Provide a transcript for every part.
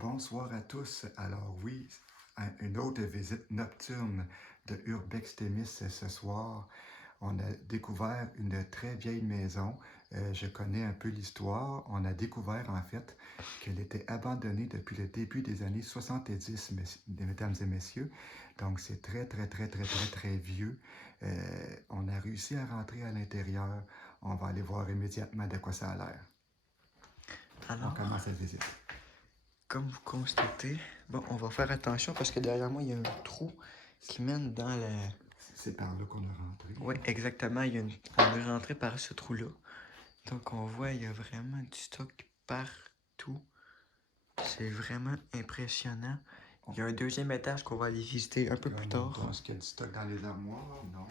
Bonsoir à tous. Alors oui, une autre visite nocturne de Urbex Témis ce soir. On a découvert une très vieille maison. Je connais un peu l'histoire. On a découvert en fait qu'elle était abandonnée depuis le début des années 70, mesdames et messieurs. Donc c'est très vieux. On a réussi à rentrer à l'intérieur. On va aller voir immédiatement de quoi ça a l'air. Alors, On commence la visite. comme vous constatez, bon, on va faire attention parce que derrière moi, il y a un trou qui mène dans la... C'est par là qu'on est rentré. Oui, exactement. On est rentré par ce trou-là. Donc, on voit, il y a vraiment du stock partout. C'est vraiment impressionnant. Il y a un deuxième étage qu'on va aller visiter un peu plus tard. Est-ce qu'il y a du stock dans les armoires? Non.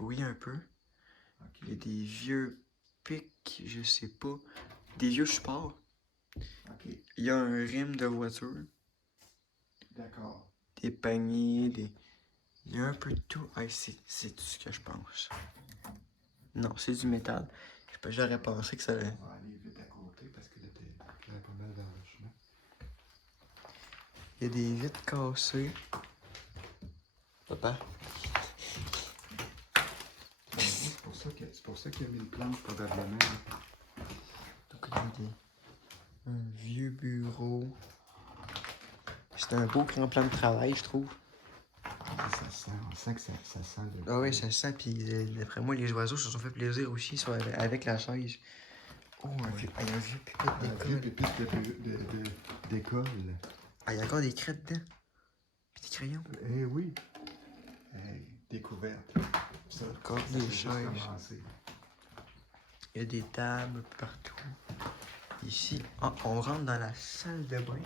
Oui, un peu. Okay. Il y a des vieux pics, je sais pas. Des vieux supports. Okay. Il y a un rime de voiture. D'accord. Des paniers, des... Il y a un peu de tout. Ah, c'est tout ce que je pense. Non, c'est du métal. J'aurais pensé que ça... On va aller vite à côté parce que là, t'es pas mal dans le chemin. Il y a des vitres cassées. Papa? C'est pour ça qu'il a mis une planche probablement. Donc, il y a un vieux bureau. C'est un beau grand plan de travail, je trouve. Ça sent, on sent que ça sent le... Ah oui, ça sent. Puis d'après moi, les oiseaux se sont fait plaisir aussi avec la chaise. Oh, il y a un vieux pupitre d'école. Un vieux pupitre d'école. Ah, il y a encore des crêtes dedans. Puis des crayons. Eh oui. Hey, découverte. Ça, encore des chaises. Commencer. Il y a des tables partout. Ici, on rentre dans la salle de bain.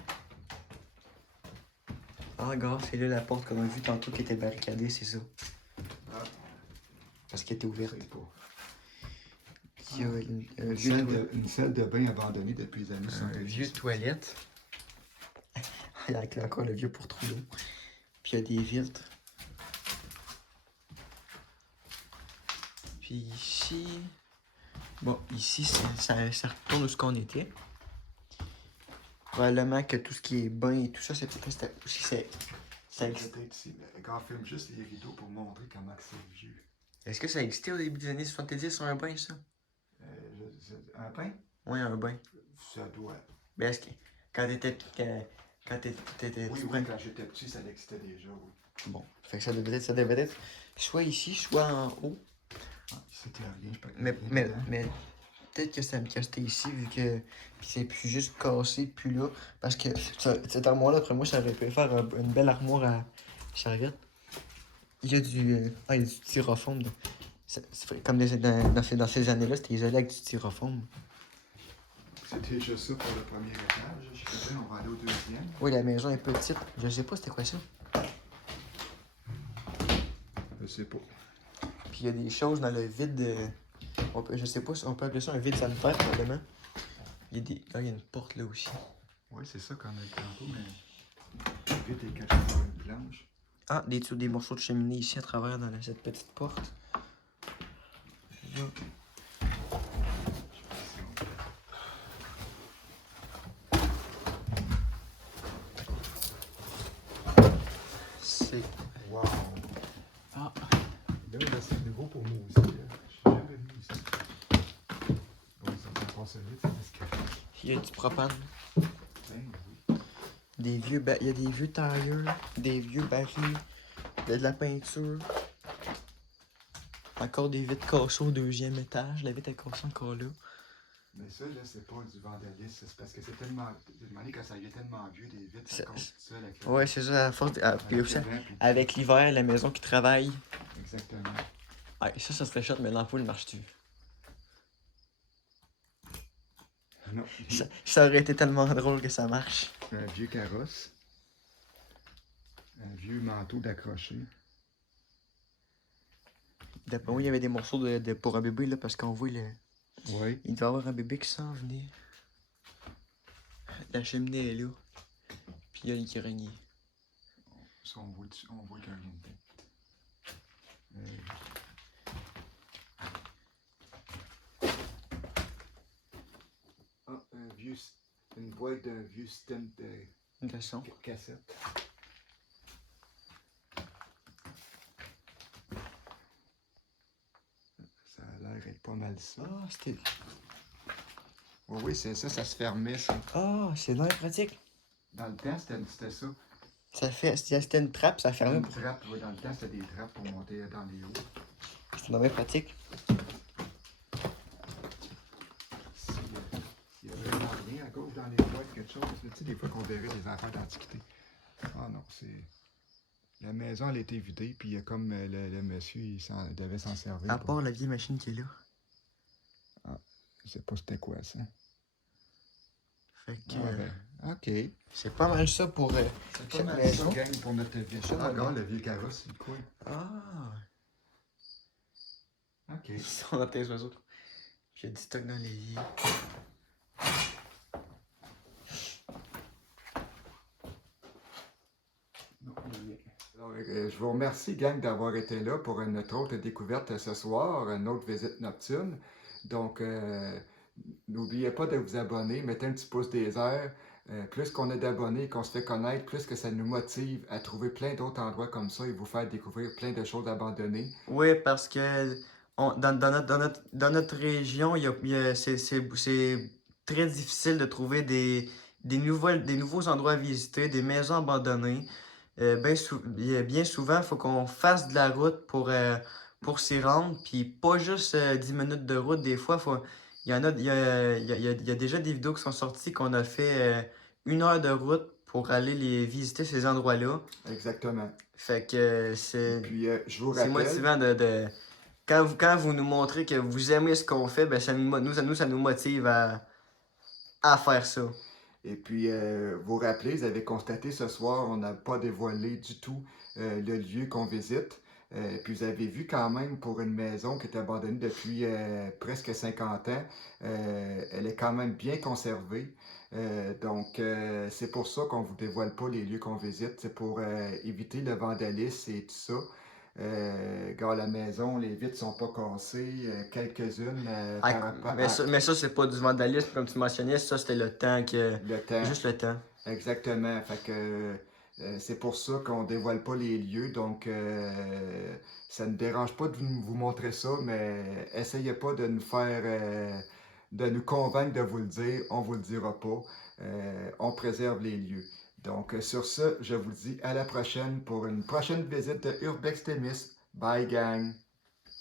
Ah, gars, c'est là la porte qu'on a vu tantôt qui était barricadée, c'est ça. Ah. Parce qu'elle était ouverte. Il y a une salle de bain abandonnée depuis les années 70. Un vieux toilette. Il y a encore le vieux pour trou d'eau. Puis il y a des vitres. Puis ici... Bon, ici, ça retourne où ce qu'on était. Probablement que tout ce qui est bain et tout ça, c'était aussi... Ça existait. Regarde, filme juste les rideaux pour montrer comment c'est vieux. Est-ce que ça existait au début des années 70, un bain, ça? Un bain? Oui, un bain. Ça doit. Mais est-ce que... Quand t'étais... Oui, quand j'étais petit, ça existait déjà, oui. Bon, fait que ça devait être soit ici, soit en haut. Ah, c'était rien, je peux Mais peut-être que c'était ici, vu que puis c'est plus juste cassé, plus là. Parce que cette armoire-là, après moi, ça aurait pu faire une belle armoire à charrette. Il y a du styrofoam. Comme dans ces années-là, c'était isolé avec du styrofoam. C'était déjà ça pour le premier étage. Je sais pas, on va aller au deuxième. Oui, la maison est petite. Je sais pas c'était quoi ça. Je sais pas. Puis il y a des choses dans le vide. Je sais pas si on peut appeler ça un vide sanitaire, probablement. Il y a une porte là aussi. Oui, c'est ça qu'on a eu tantôt, mais le vide est caché par une planche. Ah, des morceaux de cheminée ici à travers dans cette petite porte. Là. C'est... Wow! Ah! Là, c'est nouveau pour nous aussi. Je n'ai jamais vu ici. Bon, ça va passer vite, c'est parce que... Il y a du propane. Ben oui. Il y a des vieux tailleurs, des vieux barils, de la peinture. Encore des vitres cassées au deuxième étage. La vitre est cassée encore là. Mais ça, là, c'est pas du vandalisme. C'est parce que c'est tellement... quand ça devient tellement vieux, des vitres, ça compte tout seul. Ouais, c'est ça, à force... avec l'hiver, la maison qui travaille. Exactement. Ouais, ça se fait shot, mais l'ampoule marche-tu? Non. Ça aurait été tellement drôle que ça marche. Un vieux carrosse. Un vieux manteau d'accroché. D'après moi, il y avait des morceaux pour un bébé, là, parce qu'on voit le... Oui. Il doit y avoir un bébé qui s'en venait. La cheminée est là. Puis il y a le grenier. Ça, on voit qu'il y a rien dedans. Ah, une boîte d'un vieux stem De son. cassette. Ça a l'air d'être pas mal ça. Ah, c'était. Oui, oui, c'est ça, ça se fermait, ça. Ah, c'est bien pratique. Dans le temps, c'était ça. C'était une trappe, ça fermait. Une trappe, oui, dans le temps, c'était des trappes pour monter dans les hauts. C'était bien pratique. S'il y a vraiment rien à gauche dans les boîtes, quelque chose, tu sais, des fois qu'on verrait des affaires d'antiquité. Ah non, c'est... La maison, elle a été vidée, puis il y a comme le monsieur, il devait s'en servir. À part la vieille machine qui est là. Ah, je sais pas c'était quoi, ça. Fait que. Ah ben, ok. C'est pas mal ça pour C'est cette pas mal maison. ça, gang, pour notre vie. Ça, Ah, ma regarde, le vieux carrosse, c'est quoi? Ah! Ok. Ils sont dans tes oiseaux. Puis il y a du stock dans l'évier. Alors, je vous remercie, gang, d'avoir été là pour notre autre découverte ce soir, une autre visite nocturne. Donc, n'oubliez pas de vous abonner, mettez un petit pouce des airs. Plus qu'on a d'abonnés et qu'on se fait connaître, plus que ça nous motive à trouver plein d'autres endroits comme ça et vous faire découvrir plein de choses abandonnées. Oui, parce que dans notre région, c'est très difficile de trouver des nouveaux endroits à visiter, des maisons abandonnées. Bien souvent, il faut qu'on fasse de la route pour s'y rendre. Puis pas juste 10 minutes de route. Des fois, il y en a, il y a déjà des vidéos qui sont sorties qu'on a fait 1 heure de route pour aller les visiter ces endroits-là. Exactement. Fait que Et puis, je vous c'est rappelle... motivant quand vous nous montrez que vous aimez ce qu'on fait, ben ça nous motive à faire ça. Et puis, vous rappelez, vous avez constaté ce soir, on n'a pas dévoilé du tout le lieu qu'on visite. Puis vous avez vu quand même pour une maison qui est abandonnée depuis presque 50 ans, elle est quand même bien conservée. Donc, c'est pour ça qu'on ne vous dévoile pas les lieux qu'on visite. C'est pour éviter le vandalisme et tout ça. Regarde la maison, les vitres sont pas cassées, quelques-unes Mais ça, c'est pas du vandalisme comme tu mentionnais, ça c'était le temps que. le temps. Juste le temps. Exactement. Fait que c'est pour ça qu'on dévoile pas les lieux. Donc, ça ne dérange pas de vous montrer ça, mais essayez pas de nous faire, de nous convaincre de vous le dire. On vous le dira pas. On préserve les lieux. Donc, sur ce, je vous dis à la prochaine pour une prochaine visite de Urbex Témis. Bye, gang!